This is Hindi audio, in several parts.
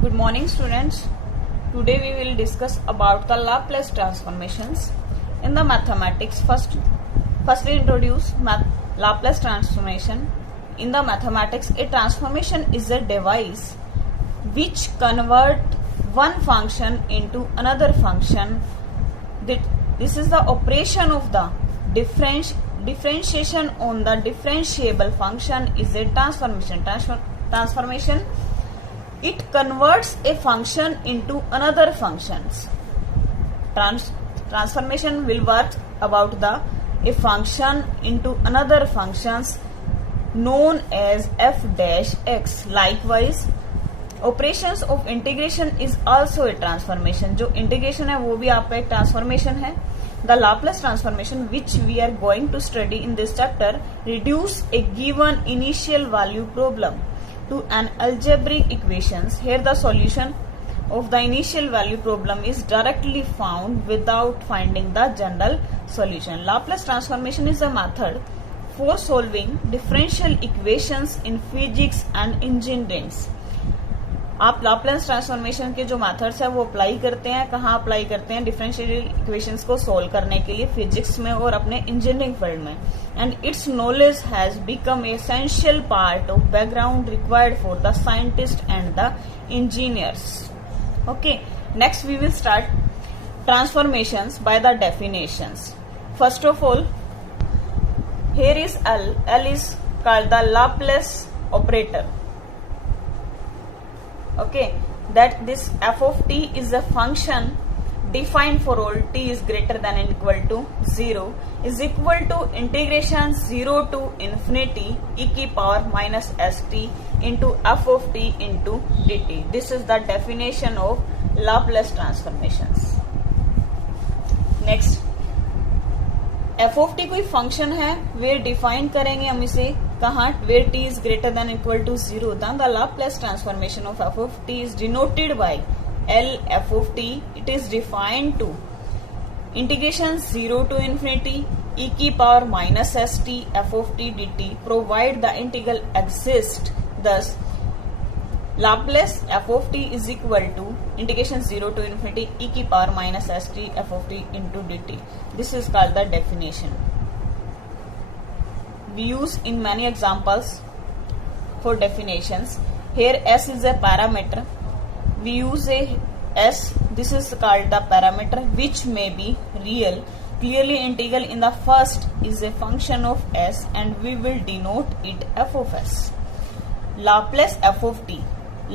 Good morning, students. Today we will discuss about the Laplace transformations. In the mathematics, firstly introduce Laplace transformation. In the mathematics, a transformation is a device which convert one function into another function. This is the operation of the differentiation on the differentiable function is a transformation. Transformation. It converts a function into another functions. Transformation will work about a function into another functions known as f dash x. Likewise, operations of integration is also a transformation. जो integration है वो भी आपका एक transformation है. The Laplace transformation which we are going to study in this chapter reduce a given initial value problem to an algebraic equations. Here the solution of the initial value problem is directly found without finding the general solution. Laplace transformation is a method for solving differential equations in physics and engineering. आप लाप्लास ट्रांसफॉर्मेशन के जो मेथड्स है वो अप्लाई करते हैं. कहाँ अप्लाई करते हैं? डिफरेंशियल इक्वेशंस को सोल्व करने के लिए फिजिक्स में और अपने इंजीनियरिंग फील्ड में. And its knowledge has become essential part of background required for the scientist and the engineers. Okay, next we will start transformations by the definitions. First of all, here is L. L is called the Laplace operator. Okay, that this f of t is a function defined for all t is greater than and equal to 0 is equal to integration 0 to infinity e की power minus st into f of t into dt. This is the definition of Laplace transformations. Next, f of t कोई फंक्शन है, वे डिफाइन करेंगे हम इसे कहाँ, where t is greater than equal to 0. Then the Laplace transformation of f of t is denoted by L f of t. It is defined to integration 0 to infinity e की power minus st f of t dt provide the integral exists. Thus Laplace f of t is equal to integration 0 to infinity e की power minus st f of t into dt. This is called the definition. We use in many examples for definitions. Here s is a parameter. We use a s. This is called the parameter which may be real. Clearly integral in the first is a function of s and we will denote it f of s. Laplace f of t.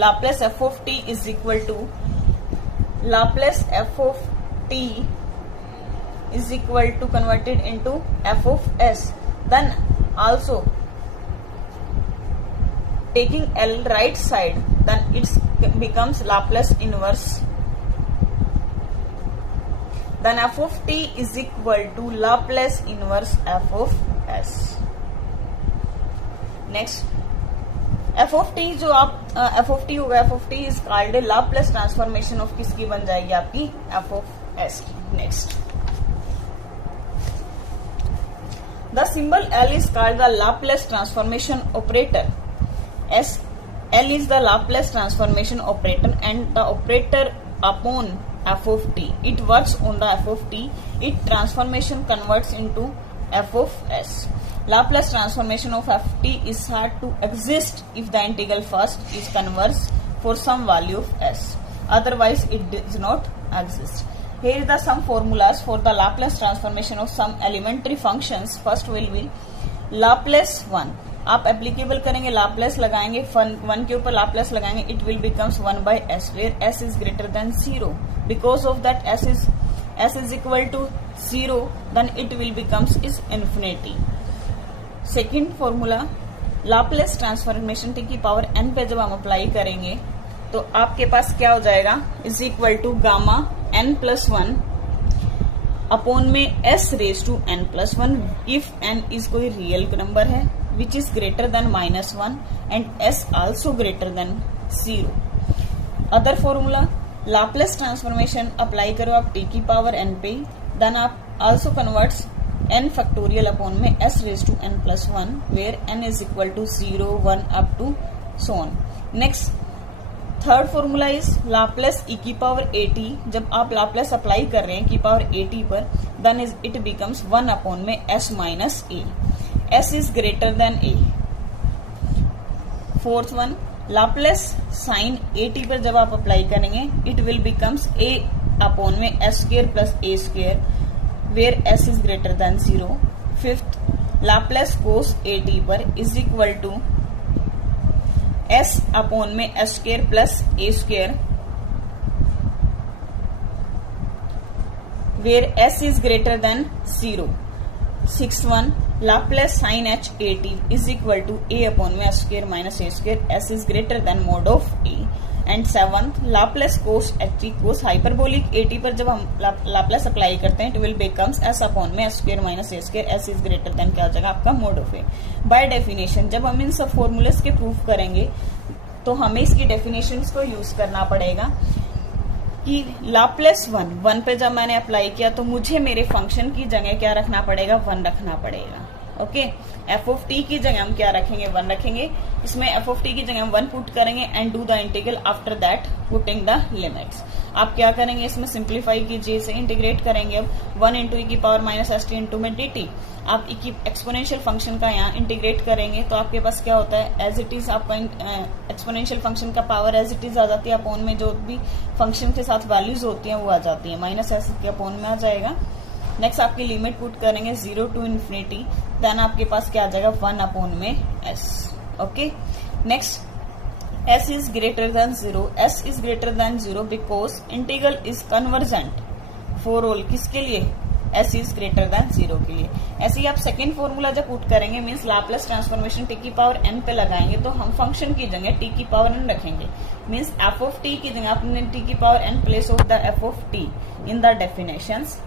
Laplace f of t is equal to Laplace f of t is equal to converted into f of s. Then also taking L right side, then it becomes Laplace inverse. Then f of t is equal to Laplace inverse f of s. Next, f of t जो आप f of t होगा, f of t is called a Laplace transformation of किसकी बन जाएगी? आपकी f of s की. Next, the symbol L is called the Laplace transformation operator. L is the Laplace transformation operator and the operator upon f of t. It works on the f of t. Its transformation converts into f of s. Laplace transformation of f t is said to exist if the integral first is converse for some value of s. Otherwise, it does not exist. Here are some formulas for the Laplace transformation of some elementary functions. First will be Laplace 1. आप एप्लीकेबल करेंगे, Laplace लगाएंगे, 1 के ऊपर Laplace लगाएंगे, it will becomes 1 by s where s is greater than 0. Because of that s is equal to 0, then it will becomes is infinity. Second formula, Laplace transformation t की पावर n पे जब हम अप्लाई करेंगे तो आपके पास क्या हो जाएगा? Is equal to gamma n plus 1 upon में s raise to n plus 1 if n is कोई रियल नंबर है which is greater than -1 and s also greater than 0. Other formula, Laplace transformation apply करो आप t की पावर n पे, देन आप also converts n factorial upon में s raise to n plus 1 where n is equal to 0 1 up to so on. Next, third formula is Laplace E की पावर ए टी। जब आप लाप्लेस अप्लाई कर रहे हैं की पावर ए टी पर, देन इट बिकम्स 1 अपॉन में S minus A. S is greater than A. Fourth one, Laplace sine A T पर जब आप अप्लाई करेंगे, it will becomes A upon में S square plus A square, where S is greater than 0। Fifth, Laplace cos A T पर is equal to S upon में S square plus A square, where S is greater than 0। Six one, Laplace sine H A T is equal to A upon में S square minus A square, S is greater than mod of A. And seventh, Laplace cos H T cos hyperbolic A T पर जब हम लाप्लेस अप्लाई करते हैं, it will becomes S upon में S square minus A square, S is greater than क्या हो जाएगा आपका mod of A. By definition जब हम इन सब फॉर्मूलेस के प्रूफ करेंगे तो हमें इसकी डेफिनेशंस को यूज करना पड़ेगा कि लाप्लेस वन पे जब मैंने अप्लाई किया तो मुझे मेरे फंक्शन की जगह क्या रखना पड़ेगा, 1 रखना पड़ेगा। ओके, एफ ऑफ टी की जगह हम क्या रखेंगे, 1 रखेंगे। इसमें एफ ऑफ टी की जगह हम 1 पुट करेंगे and do the integral after that putting the limits. आप क्या करेंगे, इसमें सिंप्लीफाई कीजिए, इसे इंटीग्रेट करेंगे। अब 1 इंटू ई की power minus S T into में डी टी। आप ई की एक्सपोनेंशियल फंक्शन का यहाँ इंटीग्रेट करेंगे तो आपके पास क्या होता है, एज इट इज आपका एक्सपोनेंशियल फंक्शन का पावर एज इट इज आ जाती है, अपोन में जो भी फंक्शन के साथ वैल्यूज होती हैं वो आ जाती है, माइनस एस के अपोन में आ जाएगा। नेक्स्ट आपकी लिमिट पुट करेंगे 0 टू इन्फिनिटी, देन आपके पास क्या आ जाएगा 1 अपॉन में s। Okay, next s is greater than 0। s is greater than 0 because integral is convergent for all, किसके लिए, s इज ग्रेटर देन 0 के लिए। ऐसे ही आप सेकेंड फॉर्मूला जब पुट करेंगे, मीन्स लाप्लेस ट्रांसफॉर्मेशन t की पावर n पे लगाएंगे तो हम फंक्शन की जगह t की पावर n रखेंगे, मीन्स f ऑफ t की जगह आपने t की power n place of the f of t in the definitions.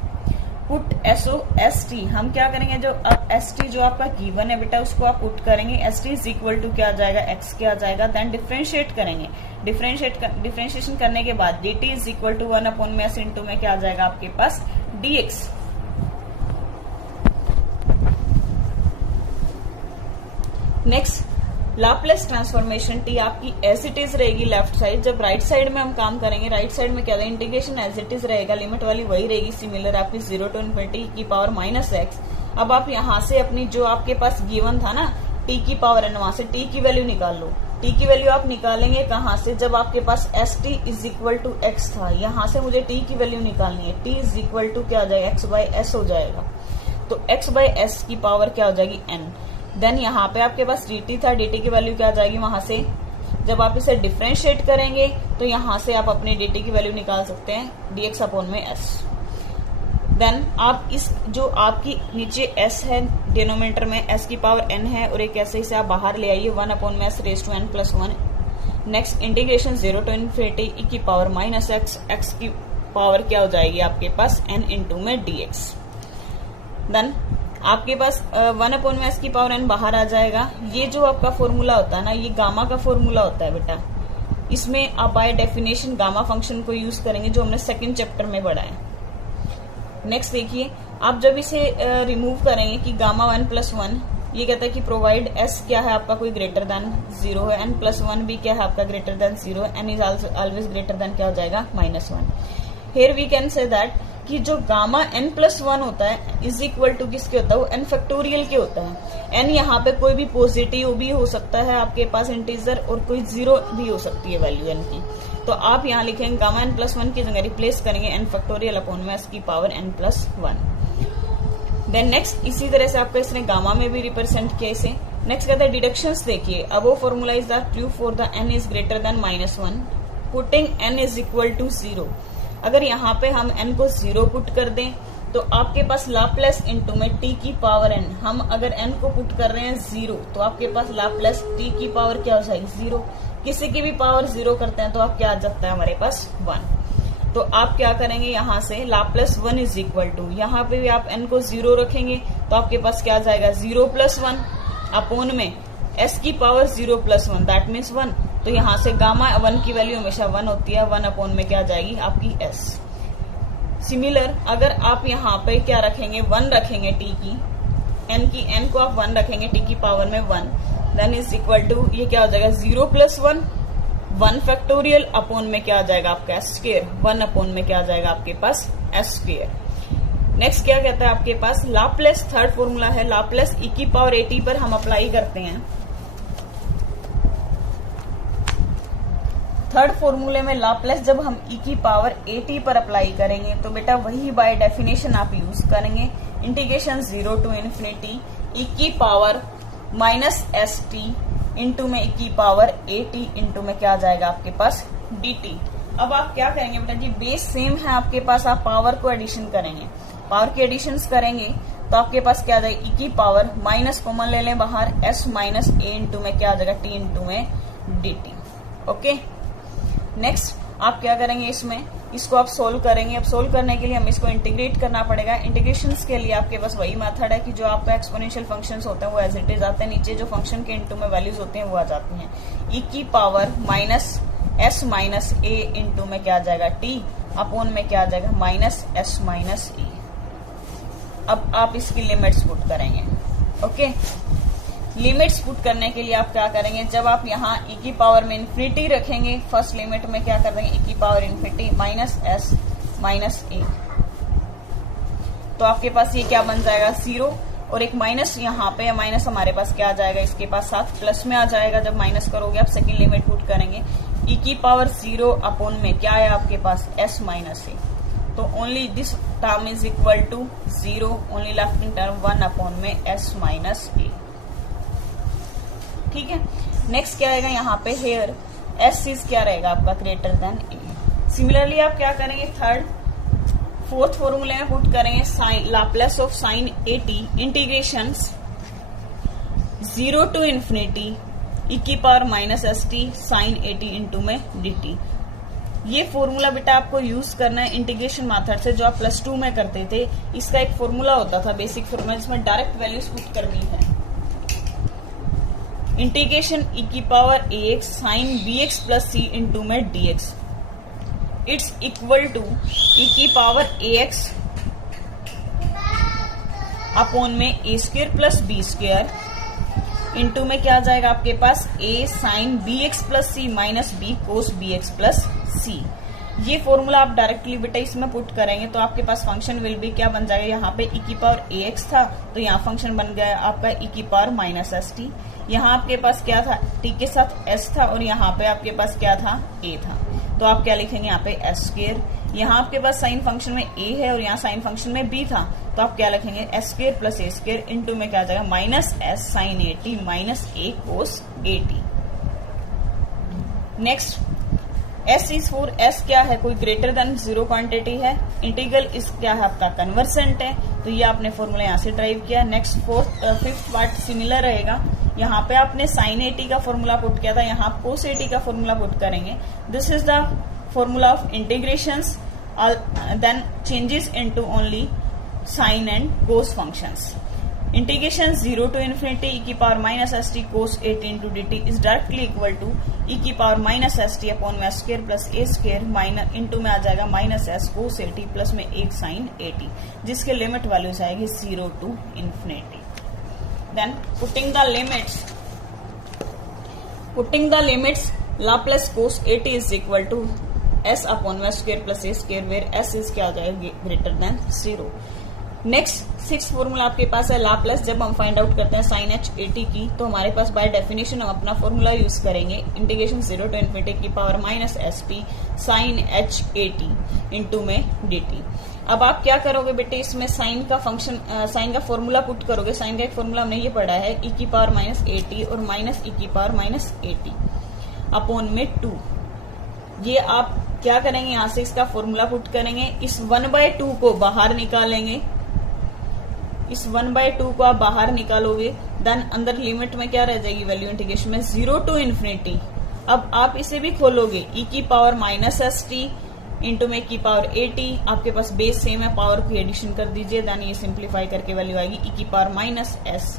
Put S T, हम क्या करेंगे, जो एस टी जो आपका गिवन है बेटा उसको आप पुट करेंगे, S T is equal to क्या आ जाएगा, एक्स क्या आ जाएगा। देन डिफरेंशिएट करेंगे, डिफरेंशिएशन करने के बाद D T is equal to 1 upon में एस इंटू में क्या आ जाएगा आपके पास D X. Next, Laplace transformation T आपकी एज इट इज रहेगी लेफ्ट साइड। जब राइट साइड में हम काम करेंगे, राइट साइड में क्या रहेगा, इंटीग्रेशन एज इट इज रहेगा, लिमिट वाली वही रहेगी, सिमिलर आपकी 0 टू इन्फिनिटी की पावर माइनस एक्स। अब आप यहाँ से अपनी जो आपके पास गिवन था ना टी की पावर एन, वहां से टी की वैल्यू निकाल लो। टी की वैल्यू आप निकालेंगे कहाँ से, जब आपके पास S T is equal to X था, यहाँ से मुझे टी की वैल्यू निकालनी है, टी इज इक्वल टू क्या आ जाएगा, एक्स बाई एस हो जाएगा। तो एक्स बाई एस की पावर क्या हो जाएगी, एन। देन यहाँ पे आपके पास dt था, dt की वैल्यू क्या आ जाएगी, वहां से जब आप इसे डिफरेंशिएट करेंगे तो यहाँ से आप अपने dt की वैल्यू निकाल सकते हैं, dx अपॉन में s। देन आप इस जो आपकी नीचे s है डिनोमिनेटर में, s की पावर n है और एक ऐसे ही से आप बाहर ले आइए 1 अपॉन में s raise to n plus 1। Next integration 0 to infinity e की पावर माइनस एक्स, x की पावर क्या हो जाएगी आपके पास n इंटू में dx। देन आपके पास 1 अपॉन में s की पावर n बाहर आ जाएगा। ये जो आपका फॉर्मूला होता है ना, ये गामा का फॉर्मूला होता है बेटा, इसमें आप बाय डेफिनेशन गामा फंक्शन को यूज करेंगे जो हमने सेकंड चैप्टर में पढ़ा है। नेक्स्ट देखिए, आप जब इसे रिमूव करेंगे कि गामा 1 प्लस 1, ये कहता है कि प्रोवाइड s क्या है आपका कोई ग्रेटर देन 0 है, n प्लस 1 भी क्या है आपका ग्रेटर देन 0 है, n is always greater than क्या हो जाएगा minus 1। Here we can say that कि जो गामा n प्लस 1 होता है इज इक्वल टू किसके होता है, वो n फैक्टोरियल के होता है। n यहाँ पे कोई भी पॉजिटिव भी हो सकता है आपके पास इंटीजर, और कोई 0 भी हो सकती है वैल्यू n की। तो आप यहाँ लिखेंगे गामा n प्लस 1 की जगह रिप्लेस करेंगे n फैक्टोरियल अपॉन में s की power n plus 1। Then next इसी तरह से आपका इसने गामा में भी रिप्रेजेंट किया इसे। नेक्स्ट कहता है डिडक्शंस देखिए, अब वो formula is the true for the n is greater than minus 1, putting n is equal to 0। अगर यहाँ पे हम n को 0 पुट कर दें तो आपके पास लाप्लेस इंटू में t की पावर n, हम अगर n को पुट कर रहे हैं 0 तो आपके पास लाप्लेस t की पावर क्या हो जाएगी 0। किसी की भी पावर 0 करते हैं तो आप क्या आ जाता है हमारे पास 1। तो आप क्या करेंगे, यहाँ से लाप्लेस 1 इज इक्वल टू, यहाँ पे भी आप n को 0 रखेंगे तो आपके पास क्या आ जाएगा 0 प्लस 1 अपोन में s की पावर 0 प्लस 1 दैट मीन्स 1। तो यहाँ से गामा 1 की वैल्यू हमेशा 1 होती है, 1 अपॉन में क्या आ जाएगी आपकी s। सिमिलर अगर आप यहाँ पे क्या रखेंगे 1 रखेंगे t की, n को आप 1 रखेंगे t की पावर में 1, देन इज इक्वल टू ये क्या हो जाएगा 0 प्लस 1 1 फैक्टोरियल अपॉन में क्या आ जाएगा आपका एस स्क्वायर, 1 अपॉन में क्या आ जाएगा आपके पास एस स्क्वायर। नेक्स्ट क्या कहता है आपके पास लाप्लेस, थर्ड फॉर्मूला है लाप्लेस e की पावर at पर हम अप्लाई करते हैं। थर्ड फॉर्मूले में लाप्लेस जब हम e की पावर at पर अप्लाई करेंगे तो बेटा वही बाय डेफिनेशन आप यूज करेंगे, इंटीग्रेशन 0 टू इन्फिनिटी e की power minus S T into में e की पावर at इंटू में क्या आ जाएगा आपके पास dt। अब आप क्या करेंगे बेटा जी, बेस सेम है आपके पास, आप पावर को एडिशन करेंगे, पावर की एडिशन करेंगे तो आपके पास क्या आ जाएगा e की पावर माइनस कॉमन ले लें बाहर s माइनस a इंटू में क्या आ जाएगा t इंटू में dt। ओके, नेक्स्ट आप क्या करेंगे, इसको आप सोल्व करेंगे। अब सोल्व करने के लिए हमें इसको इंटीग्रेट करना पड़ेगा। इंटीग्रेशंस के लिए आपके पास वही मेथड है कि जो आपका एक्सपोनेंशियल फंक्शंस होते हैं वो एज इट इज आते हैं, नीचे जो फंक्शन के इंटू में वैल्यूज होते हैं वो आ जाती हैं। e की power minus s minus a into में क्या आ जाएगा t अपॉन में क्या आ जाएगा माइनस s माइनस e। अब आप इसकी लिमिट्स पुट करेंगे। ओके, लिमिट्स पुट करने के लिए आप क्या करेंगे, जब आप यहाँ e की पावर में इन्फिनिटी रखेंगे, फर्स्ट लिमिट में क्या कर देंगे e की power infinity minus s minus a, तो आपके पास ये क्या बन जाएगा 0 और एक माइनस यहाँ पे, माइनस हमारे पास क्या आ जाएगा इसके पास साथ प्लस में आ जाएगा। जब माइनस करोगे आप सेकेंड लिमिट पुट करेंगे, e की पावर 0 अपॉन में क्या है आपके पास s माइनस a, तो only this term is equal to 0, only left in term 1 upon में s माइनस a। ठीक है, नेक्स्ट क्या आएगा यहाँ पे, हेयर s इज क्या रहेगा आपका ग्रेटर देन a। सिमिलरली आप क्या करेंगे, फोर्थ फॉर्मूले में पुट करेंगे sine Laplace of sine at integration 0 to infinity e की power minus S T sine at into में dt। ये फॉर्मूला बेटा आपको यूज करना है इंटीग्रेशन मेथड से, जो आप +2 में करते थे। इसका एक फॉर्मूला होता था बेसिक फॉर्मूला, जिसमें डायरेक्ट वैल्यूज पुट करनी है। इंटीग्रेशन e की power ax sine bx plus c into में dx, it's equal to e की पावर ax अपॉन में a square plus b square into में क्या आ जाएगा आपके पास a sine bx plus c minus b cos bx plus c। ये फॉर्मूला आप डायरेक्टली बेटा इसमें पुट करेंगे तो आपके पास फंक्शन विल बी क्या बन जाएगा, यहाँ पे e की पावर ax था तो यहाँ फंक्शन बन गया आपका e की पावर माइनस एस टी। यहाँ आपके पास क्या था, t के साथ s था और यहाँ पे आपके पास क्या था, a था, तो आप क्या लिखेंगे यहाँ पे s स्क्वायर। यहाँ आपके पास साइन फंक्शन में a है और यहाँ साइन फंक्शन में b था, तो आप क्या लिखेंगे s square plus a square into में क्या आ जाएगा minus s sine a t minus a cos a t। Next s is for s क्या है, कोई ग्रेटर देन 0 क्वांटिटी है, इंटीग्रल इस क्या है आपका कन्वर्सेंट है, तो ये आपने फॉर्मूला यहाँ से ड्राइव किया। नेक्स्ट फिफ्थ पार्ट सिमिलर रहेगा, यहाँ पे आपने साइन at का फॉर्मूला पुट किया था, यहाँ आप कोस at का फॉर्मूला पुट करेंगे। This is the formula of integrations, then changes into only sine and cos functions. Integration 0 to infinity e की power minus S t cos at into dt is directly equal to e की power minus S t upon में square plus a square minus into में आ जाएगा minus s cos at plus में एक साइन at, जिसके लिमिट वैल्यूज आएगी 0 to infinity. Then putting the limits Laplace cos at is equal to s upon में square plus a square, where s is क्या आ जाएगा greater than 0। Next six formula आपके पास है लाप्लेस, जब हम फाइंड आउट करते हैं साइन h at की तो हमारे पास बाय डेफिनेशन हम अपना फॉर्मूला यूज करेंगे, इंटीग्रेशन 0 टू इन्फिनिटी की power minus S P sine h at into में dt। अब आप क्या करोगे बेटे, इसमें साइन का फंक्शन साइन का फॉर्मूला पुट करोगे। साइन का एक फॉर्मूला हमने ये पढ़ा है e की पावर माइनस at और माइनस e की पावर माइनस at अपॉन में 2। ये आप क्या करेंगे, यहाँ से इसका फॉर्मूला पुट करेंगे, इस 1/2 को बाहर निकालेंगे, इस 1/2 को आप बाहर निकालोगे, देन अंदर लिमिट में क्या रह जाएगी वैल्यू इंटीग्रेशन में 0 टू इन्फिनिटी। अब आप इसे भी खोलोगे, e की power minus S T into में की पावर at, आपके पास बेस सेम है, पावर की एडिशन कर दीजिए, देन ये सिंप्लीफाई करके वैल्यू आएगी e की power minus S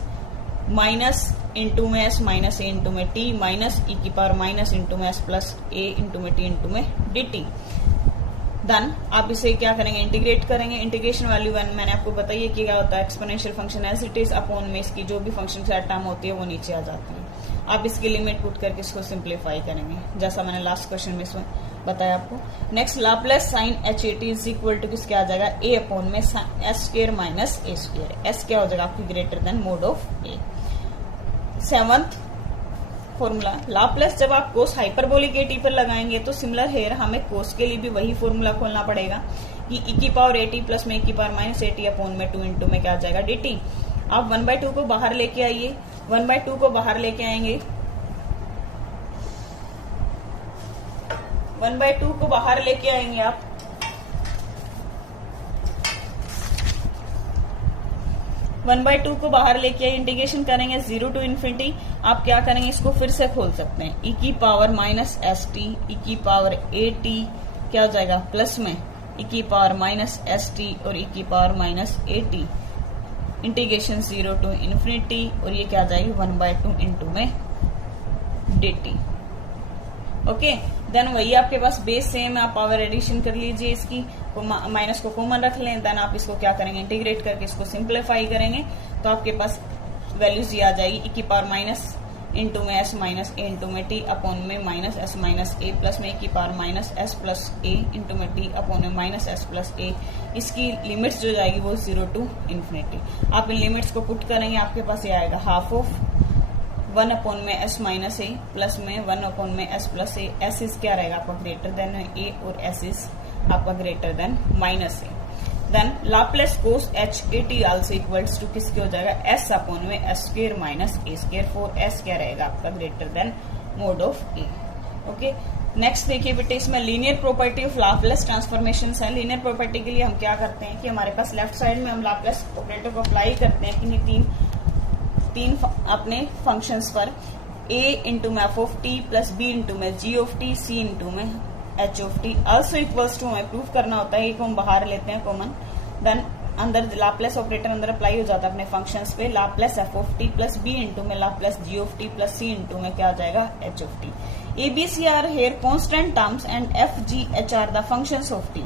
minus into में एस माइनस ए इंटू में टी माइनस e की पावर माइनस इंटू में एस प्लस ए इंटू में टी इंटू में dt। देन आप इसे क्या करेंगे, इंटीग्रेट करेंगे। इंटीग्रेशन वैल्यू मैंने आपको बताई है कि क्या होता है, exponential function as it is upon में इसकी जो भी फंक्शन टर्म होती है वो नीचे आ जाती है। आप इसकी लिमिट पुट करके इसको सिंप्लीफाई करेंगे, जैसा मैंने लास्ट क्वेश्चन में इसमें बताया आपको। Next Laplace sine H A T is equal to किसके आ जाएगा, ए अपॉन में S square minus A square. S क्या हो जाएगा आपकी greater than mod of A. Seventh formula, Laplace जब आप कोस हाइपरबोलिक ए टी पर लगाएंगे तो सिमिलर हेयर हमें कोस के लिए भी वही फॉर्मूला खोलना पड़ेगा कि e की पावर ए टी प्लस में e की power minus A T upon में 2 इंटू में क्या आ जाएगा डी टी। आप 1/2 को बाहर लेके आइए, 1/2 को बाहर लेके आएंगे, 1/2 को बाहर लेके आएंगे आप, वन बाई टू को बाहर लेके आए, इंटीग्रेशन करेंगे 0 टू इन्फिनिटी। आप क्या करेंगे, इसको फिर से खोल सकते हैं, e की power minus S T, e की पावर ए टी क्या हो जाएगा प्लस में e की पावर माइनस एस टी और e की power minus A T, integration 0 to infinity, और ये क्या आ जाएगी 1/2 इंटू में डी टी। ओके, देन वही आपके पास बेस सेम है, आप पावर एडिशन कर लीजिए, इसकी माइनस को कॉमन रख लें, देन आप इसको क्या करेंगे, इंटीग्रेट करके इसको सिंप्लीफाई करेंगे तो आपके पास वैल्यूज ये आ जाएगी e की पावर माइनस इंटू में एस माइनस ए इंटू में टी अपॉन में minus S minus A plus में e की पावर माइनस एस प्लस ए इंटू में टी अपॉन में माइनस एस प्लस ए। इसकी लिमिट्स जो जाएगी वो 0 टू इन्फिनिटी। आप इन लिमिट्स को पुट करेंगे, आपके पास ये आएगा हाफ ऑफ 1 अपॉन में एस माइनस ए प्लस में 1 अपॉन में S plus A. S is क्या रहेगा आपका ग्रेटर देन ए और एस इज आपका greater than minus A. Then Laplace cos H A T also equals to किसके हो जाएगा, एस अपॉन में S square minus A square, for S क्या रहेगा आपका greater than mod of A. Okay, next देखिए बेटे, इसमें linear property of Laplace transformation है। लीनियर प्रॉपर्टी के लिए हम क्या करते हैं कि हमारे पास लेफ्ट साइड में हम लाप्लास ऑपरेटर को अप्लाई करते हैं किन्हीं तीन अपने फंक्शंस पर, a इंटू में F of T plus B into में जी ऑफ टी सी इंटू में H of t also equals to हमें प्रूफ करना होता है, एक हम बाहर लेते हैं कॉमन, देन अंदर लाप्लास ऑपरेटर अंदर अप्लाई हो जाता है अपने फंक्शंस पे, Laplace f of T plus B into में Laplace g of T plus c into में क्या आ जाएगा h of T. A B C are here constant terms and F G H are the functions of T.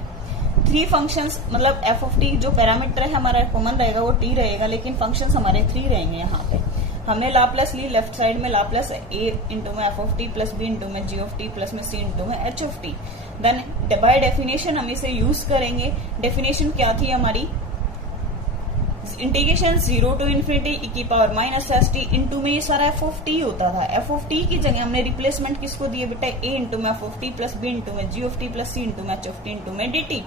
3 functions मतलब एफ ऑफ टी जो पैरामीटर है हमारा कॉमन रहेगा वो टी रहेगा, लेकिन फंक्शंस हमारे 3 रहेंगे। यहाँ पे हमने लाप्लास ली, लेफ्ट साइड में लाप्लास ए इंटू में F of T plus B into में जी ऑफ टी प्लस में सी इंटू में H of T. Then by definition हम इसे यूज करेंगे। डेफिनेशन क्या थी हमारी, इंटीग्रेशन 0 टू इन्फिनिटी e की power minus S T into में ये सारा एफ ऑफ टी होता था। एफ ऑफ टी की जगह हमने रिप्लेसमेंट किसको दिए बेटा, ए इंटू में F of T plus B into में जी of T plus c into में एच ऑफ टी इंटू में डी टी।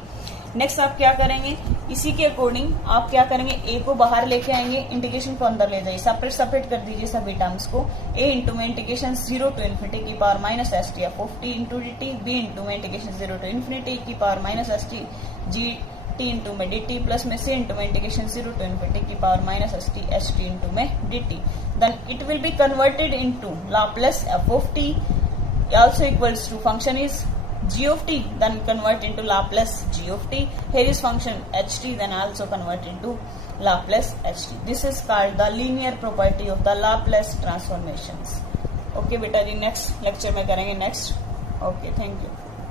नेक्स्ट आप क्या करेंगे, इसी के अकॉर्डिंग आप क्या करेंगे, ए को बाहर लेके आएंगे, इंटीग्रेशन को अंदर ले जाइए, सेपरेट कर दीजिए सभी टर्म्स को। ए इंटू में इंटीग्रेशन 0 टू इन्फिनिटी की power minus S t f of t into d t, b into में इंटीग्रेशन 0 टू इन्फिनिटी की power minus S t g t into में डी टी प्लस में सी इंटू में इंटीग्रेशन 0 टू इन्फिनिटी की power minus S T into में d t. Then it will be converted into Laplace f of t also equals to function is g of t, then convert into Laplace g of t. Here is function ht, then also convert into Laplace ht. This is called the linear property of the Laplace transformations. Okay बेटा जी, नेक्स्ट लेक्चर में करेंगे नेक्स्ट। Okay, thank you.